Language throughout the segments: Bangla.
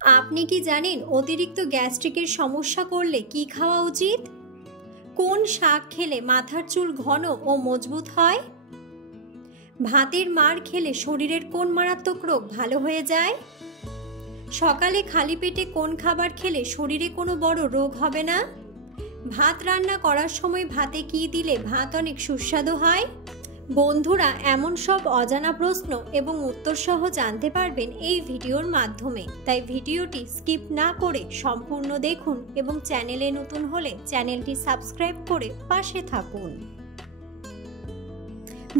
আপনি কি জানেন অতিরিক্ত গ্যাস্ট্রিকের সমস্যা করলে কি খাওয়া উচিত? কোন শাক খেলে মাথার চুল ঘন ও মজবুত হয়? ভাতের মাড় খেলে শরীরের কোন মারাত্মক রোগ ভালো হয়ে যায়? সকালে খালি পেটে কোন খাবার খেলে শরীরে কোনো বড় রোগ হবে না? ভাত রান্না করার সময় ভাতে কি দিলে ভাত অনেক সুস্বাদু হয়? বন্ধুরা, এমন সব অজানা প্রশ্ন এবং উত্তর সহ জানতে পারবেন এই ভিডিওর মাধ্যমে, তাই ভিডিওটি স্কিপ না করে সম্পূর্ণ দেখুন এবং চ্যানেলে নতুন হলে চ্যানেলটি সাবস্ক্রাইব করে পাশে থাকুন।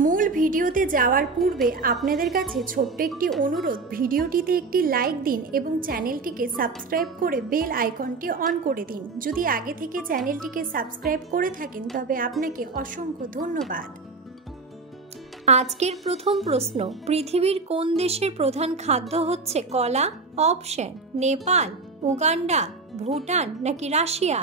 মূল ভিডিওতে যাওয়ার পূর্বে আপনাদের কাছে ছোট্ট একটি অনুরোধ, ভিডিওটিতে একটি লাইক দিন এবং চ্যানেলটিকে সাবস্ক্রাইব করে বেল আইকনটি অন করে দিন। যদি আগে থেকে চ্যানেলটিকে সাবস্ক্রাইব করে থাকেন তবে আপনাকে অসংখ্য ধন্যবাদ। আজকের প্রথম প্রশ্ন, পৃথিবীর কোন দেশের প্রধান খাদ্য হচ্ছে কলা? অপশন: নেপাল, উগান্ডা, ভুটান নাকি রাশিয়া?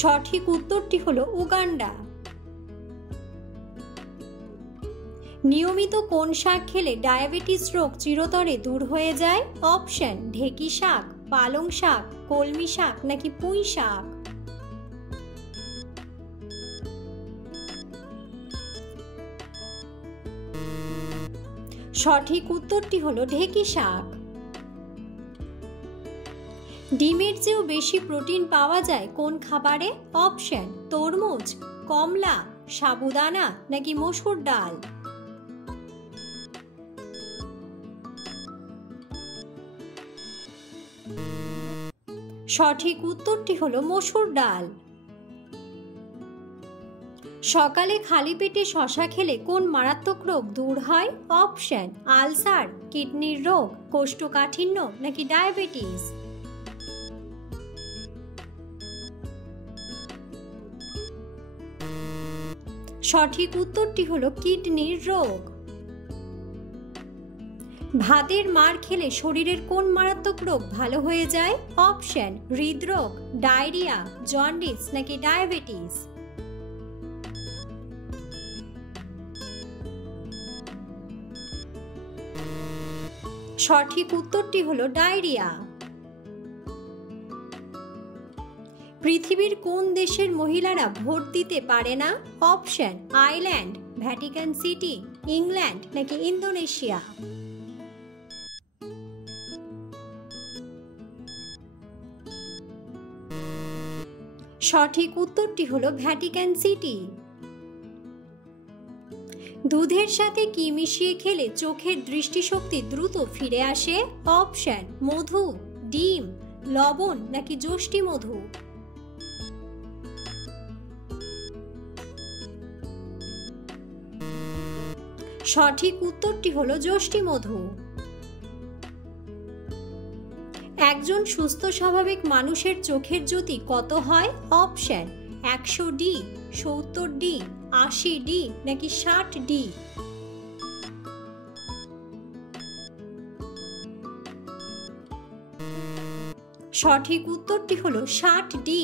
সঠিক উত্তরটি হলো উগান্ডা। নিয়মিত কোন শাক খেলে ডায়াবেটিস রোগ চিরতরে দূর হয়ে যায়? অপশন: ঢেঁকি শাক, পালং শাক, কলমি শাক নাকি পুঁই শাক? সঠিক উত্তরটি হলো ঢেঁকি শাক। ডিমের চেয়েও বেশি প্রোটিন পাওয়া যায় কোন খাবারে? অপশন: তরমুজ, কমলা, সাবুদানা নাকি মসুর ডাল? সঠিক উত্তরটি হলো মসুর ডাল। সকালে খালি পেটে শসা খেলে কোন মারাত্মক রোগ দূর হয়? অপশন: আলসার, কিডনির রোগ, কোষ্ঠকাঠিন্য নাকি ডায়াবেটিস? সঠিক উত্তরটি হলো কিডনির রোগ। ভাতের মাড় খেলে শরীরের কোন মারাত্মক রোগ ভালো হয়ে যায়? অপশন: হৃদরোগ, ডায়রিয়া, জন্ডিস নাকি ডায়াবেটিস? সঠিক উত্তরটি হলো ডায়রিয়া। পৃথিবীর কোন দেশের মহিলারা ভোট দিতে পারে না? Option: Ireland, Vatican city, England নাকি ইন্দোনেশিয়া? সঠিক উত্তরটি হলো ভ্যাটিকান সিটি। দুধের সাথে কি মিশিয়ে খেলে চোখের দৃষ্টিশক্তি দ্রুত ফিরে আসে? অপশন: মধু, ডিম, লবণ নাকি যষ্টি মধু? সঠিক উত্তরটি হলো যষ্টি মধু। একজন সুস্থ স্বাভাবিক মানুষের চোখের জ্যোতি কত হয়? অপশন: 100 ডি, 70 ডি, 80 ডি নাকি 60 ডি? সঠিক উত্তরটি হলো 60 ডি।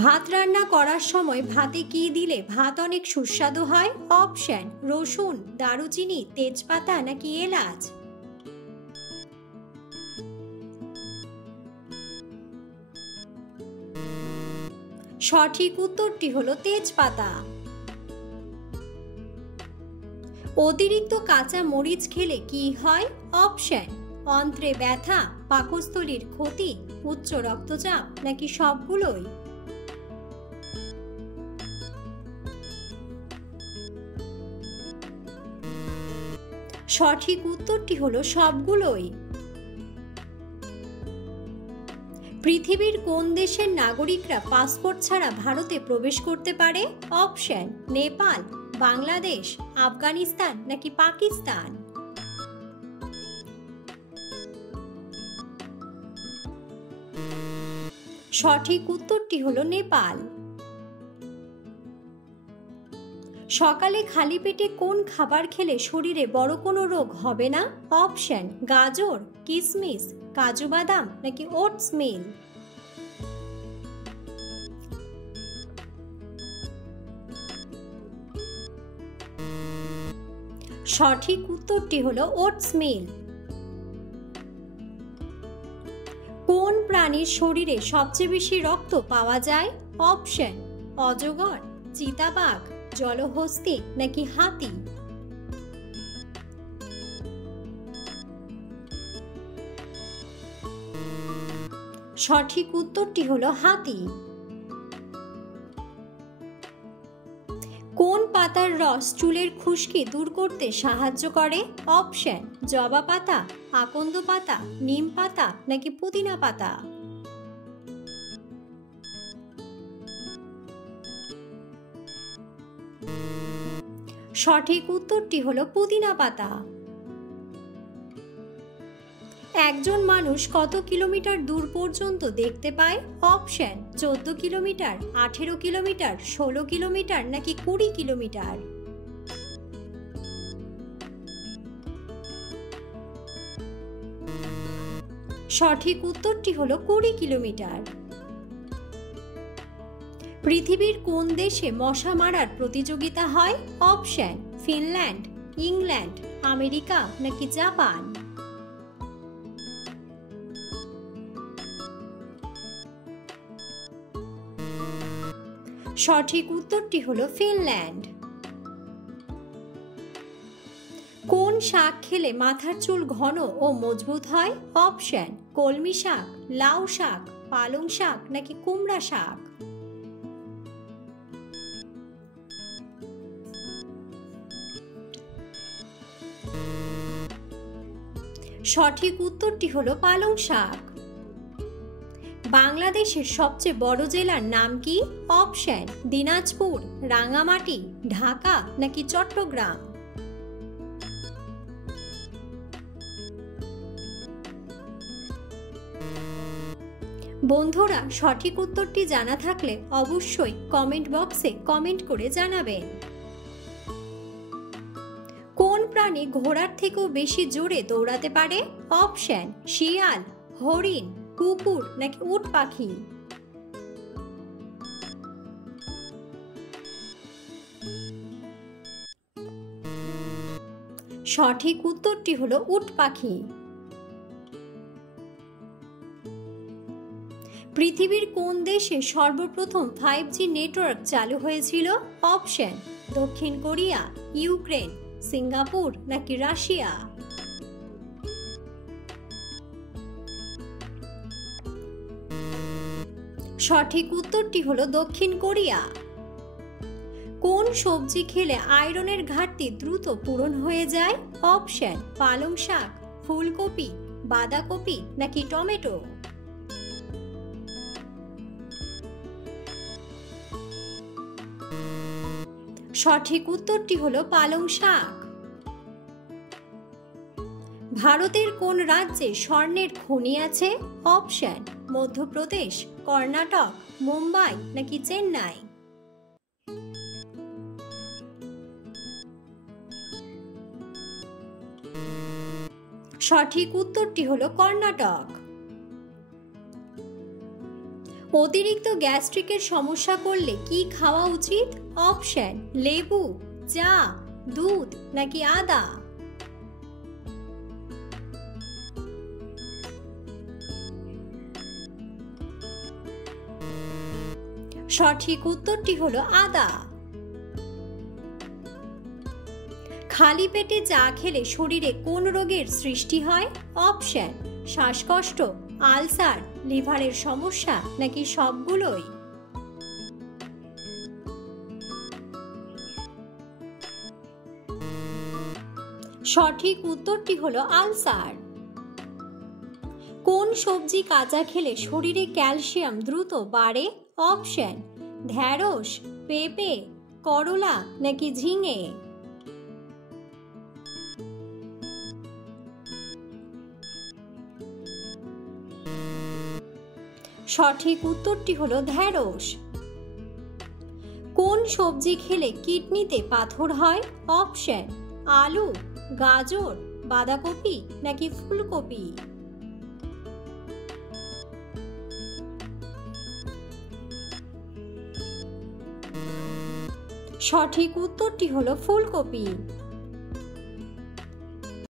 ভাত রান্না করার সময় ভাতে কি দিলে ভাত অনেক সুস্বাদু হয়? অপশন: রসুন, দারুচিনি, তেজপাতা নাকি এলাচ? সঠিক উত্তরটি হলো তেজপাতা। অতিরিক্ত কাঁচা মরিচ খেলে কি হয়? অপশন: অন্ত্রে ব্যথা, পাকস্থলীর ক্ষতি, উচ্চ রক্তচাপ নাকি সবগুলোই? সঠিক উত্তরটি হলো সবগুলোই। পৃথিবীর কোন দেশের নাগরিকরা পাসপোর্ট ছাড়া ভারতে প্রবেশ করতে পারে? অপশন: নেপাল, বাংলাদেশ, আফগানিস্তান নাকি পাকিস্তান? সঠিক উত্তরটি হলো নেপাল। সকালে খালি পেটে কোন খাবার খেলে শরীরে বড় কোনো রোগ হবে না? অপশন: গাজর, কিশমিশ, কাজু বাদাম নাকি ওটস মিল? সঠিক উত্তরটি হলো ওটস মিল। কোন প্রাণীর শরীরে সবচেয়ে বেশি রক্ত পাওয়া যায়? অপশন: অজগর, চিতাবাঘ, জলহস্তী নাকি হাতি। সঠিক উত্তরটি হলো হাতি। কোন পাতার রস চুলের খুশকি দূর করতে সাহায্য করে? অপশন: জবা পাতা, আকন্দ পাতা, নিম পাতা নাকি পুদিনা পাতা। সঠিক উত্তরটি হলো পুদিনা পাতা। একজন মানুষ কত কিলোমিটার দূর পর্যন্ত দেখতে পায়? অপশন: 14 কিলোমিটার, 18 কিলোমিটার, 16 কিলোমিটার নাকি 20 কিলোমিটার। সঠিক উত্তরটি হলো 20 কিলোমিটার। পৃথিবীর কোন দেশে মশা মারার প্রতিযোগিতা হয়? অপশন: ফিনল্যান্ড, ইংল্যান্ড, আমেরিকা নাকি জাপান। সঠিক উত্তরটি হলো ফিনল্যান্ড। কোন শাক খেলে মাথার চুল ঘন ও মজবুত হয়? অপশন: কলমি শাক, লাউ শাক, পালং শাক নাকি কুমড়া শাক। সঠিক উত্তরটি হলো পালং শাক। বাংলাদেশের সবচেয়ে বড় জেলার নাম কি? অপশন: দিনাজপুর, রাঙ্গামাটি, ঢাকা নাকি চট্টগ্রাম। বন্ধুরা, সঠিক উত্তরটি জানা থাকলে অবশ্যই কমেন্ট বক্সে কমেন্ট করে জানাবেন। কোন প্রাণী ঘোড়ার থেকেও বেশি জোরে দৌড়াতে পারে? অপশন: শিয়াল, হরিণ, কুকুর নাকি উট পাখি। সঠিক উত্তরটি হলো উট পাখি। পৃথিবীর কোন দেশে সর্বপ্রথম 5G নেটওয়ার্ক চালু হয়েছিল? অপশন: দক্ষিণ কোরিয়া, ইউক্রেন, সিঙ্গাপুর নাকি রাশিয়া। সঠিক উত্তরটি হলো দক্ষিণ কোরিয়া। কোন সবজি খেলে আয়রনের ঘাটতি দ্রুত পূরণ হয়ে যায়? অপশন: পালং শাক, ফুলকপি, বাঁধাকপি নাকি টমেটো। সঠিক উত্তরটি হলো পালং শাক। ভারতের কোন রাজ্যে স্বর্ণের খনি আছে? অপশন: মধ্যপ্রদেশ, কর্ণাটক, মুম্বাই নাকি চেন্নাই। সঠিক উত্তরটি হলো কর্ণাটক। অতিরিক্ত গ্যাস্ট্রিকের সমস্যা করলে কি খাওয়া উচিত? অপশন: লেবু, চা, দুধ নাকি আদা। সঠিক উত্তরটি হলো আদা। খালি পেটে চা খেলে শরীরে কোন রোগের সৃষ্টি হয়? অপশন: শ্বাসকষ্ট, আলসার, লিভারের সমস্যা নাকি সবগুলোই। সঠিক উত্তরটি হলো আলসার। কোন সবজি কাঁচা খেলে শরীরে ক্যালসিয়াম দ্রুত বাড়ে? অপশন: ঢ্যাঁড়স, পেঁপে, করলা নাকি ঝিঙে। সঠিক উত্তরটি হলো ঢ্যাঁড়স। কোন সবজি খেলে কিডনিতে পাথর হয়? অপশন: আলু, গাজর, বাঁধাকপি নাকি ফুলকপি। সঠিক উত্তরটি হলো ফুলকপি।